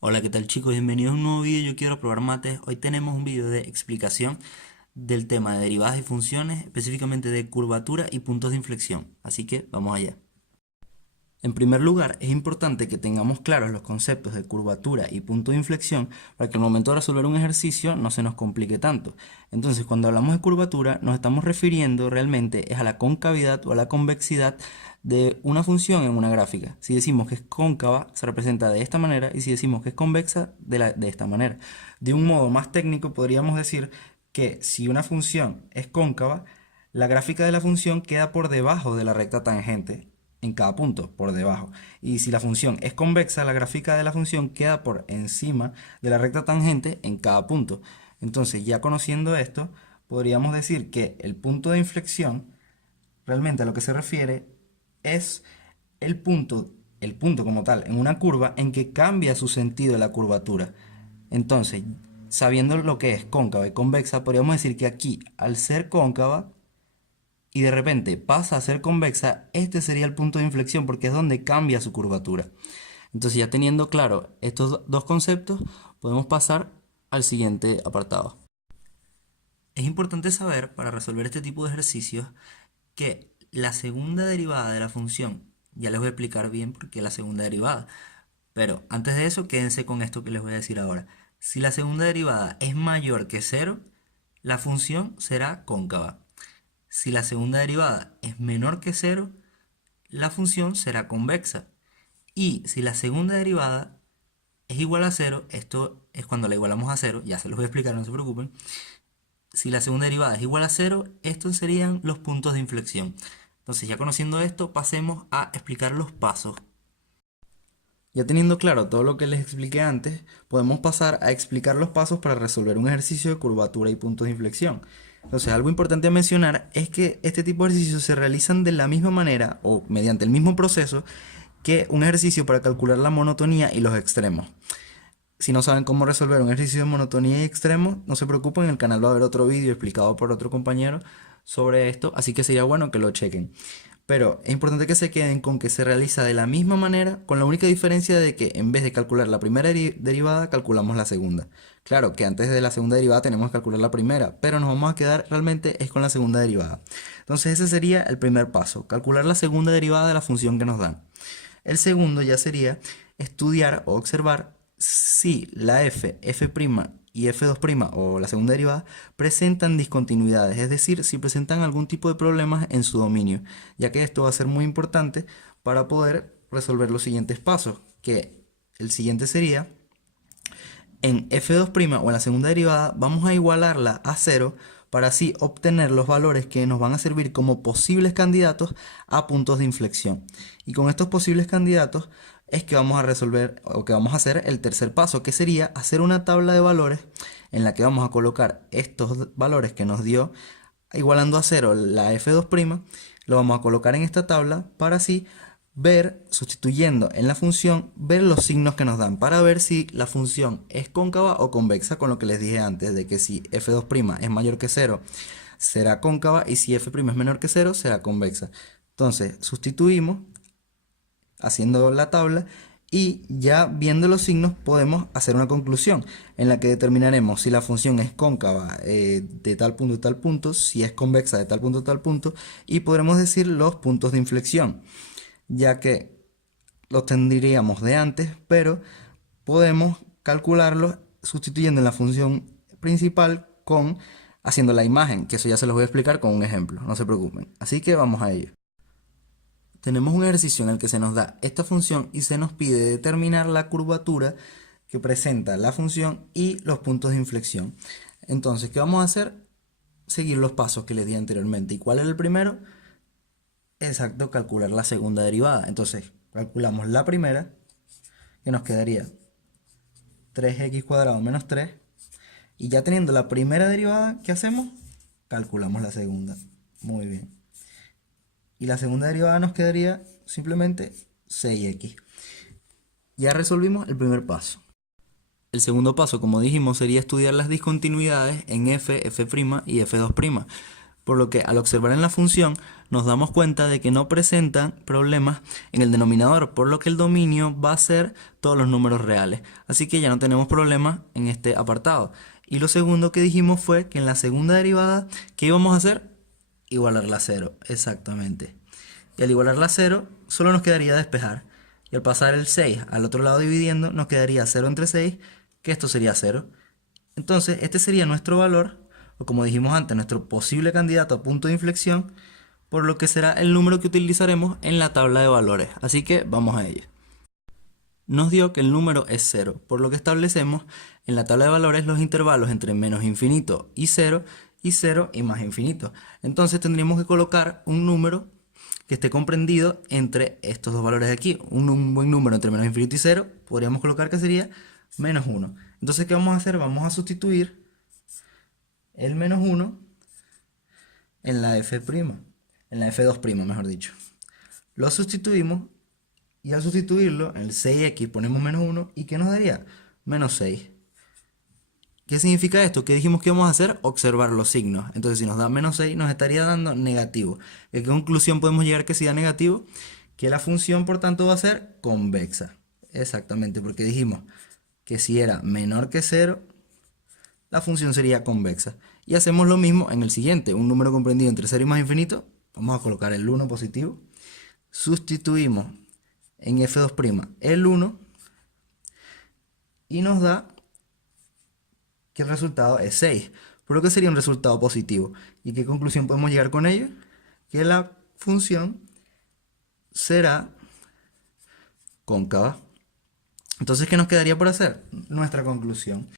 Hola, ¿qué tal chicos? Bienvenidos a un nuevo vídeo. Yo quiero probar mates. Hoy tenemos un vídeo de explicación del tema de derivadas y funciones, específicamente de curvatura y puntos de inflexión. Así que vamos allá. En primer lugar, es importante que tengamos claros los conceptos de curvatura y punto de inflexión para que al momento de resolver un ejercicio no se nos complique tanto. Entonces, cuando hablamos de curvatura, nos estamos refiriendo realmente es a la concavidad o a la convexidad de una función en una gráfica. Si decimos que es cóncava, se representa de esta manera, y si decimos que es convexa, de esta manera. De un modo más técnico, podríamos decir que si una función es cóncava, la gráfica de la función queda por debajo de la recta tangente en cada punto, por debajo. Y si la función es convexa, la gráfica de la función queda por encima de la recta tangente en cada punto. Entonces, ya conociendo esto, podríamos decir que el punto de inflexión realmente a lo que se refiere es el punto como tal, en una curva en que cambia su sentido de la curvatura. Entonces, sabiendo lo que es cóncava y convexa, podríamos decir que aquí, al ser cóncava, y de repente pasa a ser convexa, este sería el punto de inflexión porque es donde cambia su curvatura. Entonces, ya teniendo claro estos dos conceptos, podemos pasar al siguiente apartado. Es importante saber para resolver este tipo de ejercicios que la segunda derivada de la función, ya les voy a explicar bien por qué la segunda derivada, pero antes de eso quédense con esto que les voy a decir ahora. Si la segunda derivada es mayor que cero, la función será cóncava. Si la segunda derivada es menor que cero, la función será convexa. Y si la segunda derivada es igual a cero, esto es cuando la igualamos a cero, ya se los voy a explicar, no se preocupen. Si la segunda derivada es igual a cero, estos serían los puntos de inflexión. Entonces, ya conociendo esto, pasemos a explicar los pasos. Ya teniendo claro todo lo que les expliqué antes, podemos pasar a explicar los pasos para resolver un ejercicio de curvatura y puntos de inflexión. Entonces, algo importante a mencionar es que este tipo de ejercicios se realizan de la misma manera o mediante el mismo proceso que un ejercicio para calcular la monotonía y los extremos. Si no saben cómo resolver un ejercicio de monotonía y extremos, no se preocupen, en el canal va a haber otro vídeo explicado por otro compañero sobre esto, así que sería bueno que lo chequen. Pero es importante que se queden con que se realiza de la misma manera, con la única diferencia de que en vez de calcular la primera derivada, calculamos la segunda. Claro que antes de la segunda derivada tenemos que calcular la primera, pero nos vamos a quedar realmente es con la segunda derivada. Entonces ese sería el primer paso, calcular la segunda derivada de la función que nos dan. El segundo ya sería estudiar o observar si la f' y f2' o la segunda derivada presentan discontinuidades, es decir, si presentan algún tipo de problemas en su dominio, ya que esto va a ser muy importante para poder resolver los siguientes pasos, que el siguiente sería en f2' o en la segunda derivada vamos a igualarla a cero para así obtener los valores que nos van a servir como posibles candidatos a puntos de inflexión. Y con estos posibles candidatos es que vamos a resolver o que vamos a hacer el tercer paso, que sería hacer una tabla de valores en la que vamos a colocar estos valores que nos dio igualando a cero la f2', lo vamos a colocar en esta tabla para así ver, sustituyendo en la función, ver los signos que nos dan para ver si la función es cóncava o convexa, con lo que les dije antes, de que si f2' es mayor que cero será cóncava y si f' es menor que cero será convexa. Entonces sustituimos haciendo la tabla y ya viendo los signos podemos hacer una conclusión en la que determinaremos si la función es cóncava de tal punto a tal punto, si es convexa de tal punto a tal punto, y podremos decir los puntos de inflexión, ya que los tendríamos de antes, pero podemos calcularlos sustituyendo en la función principal con haciendo la imagen, que eso ya se los voy a explicar con un ejemplo, no se preocupen. Así que vamos a ello. Tenemos un ejercicio en el que se nos da esta función y se nos pide determinar la curvatura que presenta la función y los puntos de inflexión. Entonces, ¿qué vamos a hacer? Seguir los pasos que les di anteriormente. ¿Y cuál es el primero? Exacto, calcular la segunda derivada. Entonces, calculamos la primera, que nos quedaría 3x cuadrado menos 3. Y ya teniendo la primera derivada, ¿qué hacemos? Calculamos la segunda. Muy bien. Y la segunda derivada nos quedaría simplemente 6x. Ya resolvimos el primer paso. El segundo paso, como dijimos, sería estudiar las discontinuidades en f', y f'. por lo que al observar en la función nos damos cuenta de que no presentan problemas en el denominador, por lo que el dominio va a ser todos los números reales. Así que ya no tenemos problemas en este apartado. Y lo segundo que dijimos fue que en la segunda derivada, ¿qué íbamos a hacer? Igualarla a cero, exactamente. Y al igualarla a cero, solo nos quedaría despejar. Y al pasar el 6 al otro lado dividiendo, nos quedaría 0 entre 6, que esto sería 0. Entonces, este sería nuestro valor, o como dijimos antes, nuestro posible candidato a punto de inflexión, por lo que será el número que utilizaremos en la tabla de valores. Así que vamos a ello. Nos dio que el número es 0, por lo que establecemos en la tabla de valores los intervalos entre menos infinito y 0 y más infinito. Entonces tendríamos que colocar un número que esté comprendido entre estos dos valores de aquí. Un buen número entre menos infinito y 0 podríamos colocar que sería menos 1. Entonces, ¿qué vamos a hacer? Vamos a sustituir el menos 1 en la f', en la f2', mejor dicho. Lo sustituimos y al sustituirlo en el 6x ponemos menos 1 y ¿qué nos daría? Menos 6. ¿Qué significa esto? ¿Qué dijimos que íbamos a hacer? Observar los signos. Entonces, si nos da menos 6, nos estaría dando negativo. ¿A qué conclusión podemos llegar que sea negativo? Que la función, por tanto, va a ser convexa. Exactamente, porque dijimos que si era menor que 0, la función sería convexa. Y hacemos lo mismo en el siguiente, un número comprendido entre 0 y más infinito. Vamos a colocar el 1 positivo. Sustituimos en f2' el 1 y nos da que el resultado es 6, por lo que sería un resultado positivo. ¿Y qué conclusión podemos llegar con ello? Que la función será cóncava. Entonces, ¿qué nos quedaría por hacer? Nuestra conclusión.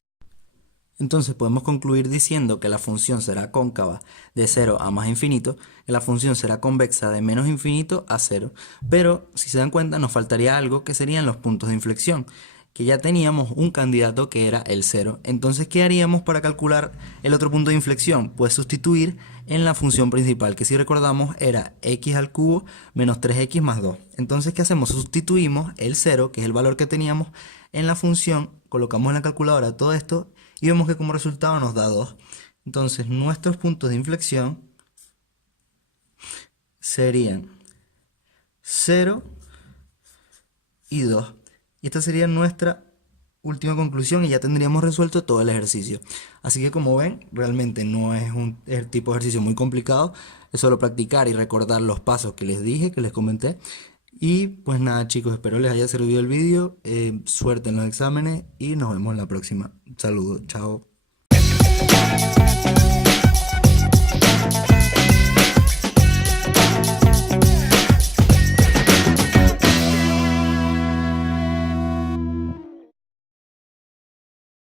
Entonces podemos concluir diciendo que la función será cóncava de 0 a más infinito, que la función será convexa de menos infinito a 0, pero si se dan cuenta nos faltaría algo que serían los puntos de inflexión, que ya teníamos un candidato que era el 0. Entonces, ¿qué haríamos para calcular el otro punto de inflexión? Pues sustituir en la función principal, que si recordamos era x al cubo menos 3x más 2. Entonces, ¿qué hacemos? Sustituimos el 0, que es el valor que teníamos en la función, colocamos en la calculadora todo esto y vemos que como resultado nos da 2. Entonces, nuestros puntos de inflexión serían 0 y 2. Y esta sería nuestra última conclusión y ya tendríamos resuelto todo el ejercicio. Así que como ven, realmente no es un tipo de ejercicio muy complicado. Es solo practicar y recordar los pasos que les dije, que les comenté. Y pues nada, chicos, espero les haya servido el vídeo. Suerte en los exámenes y nos vemos en la próxima. Saludos, chao.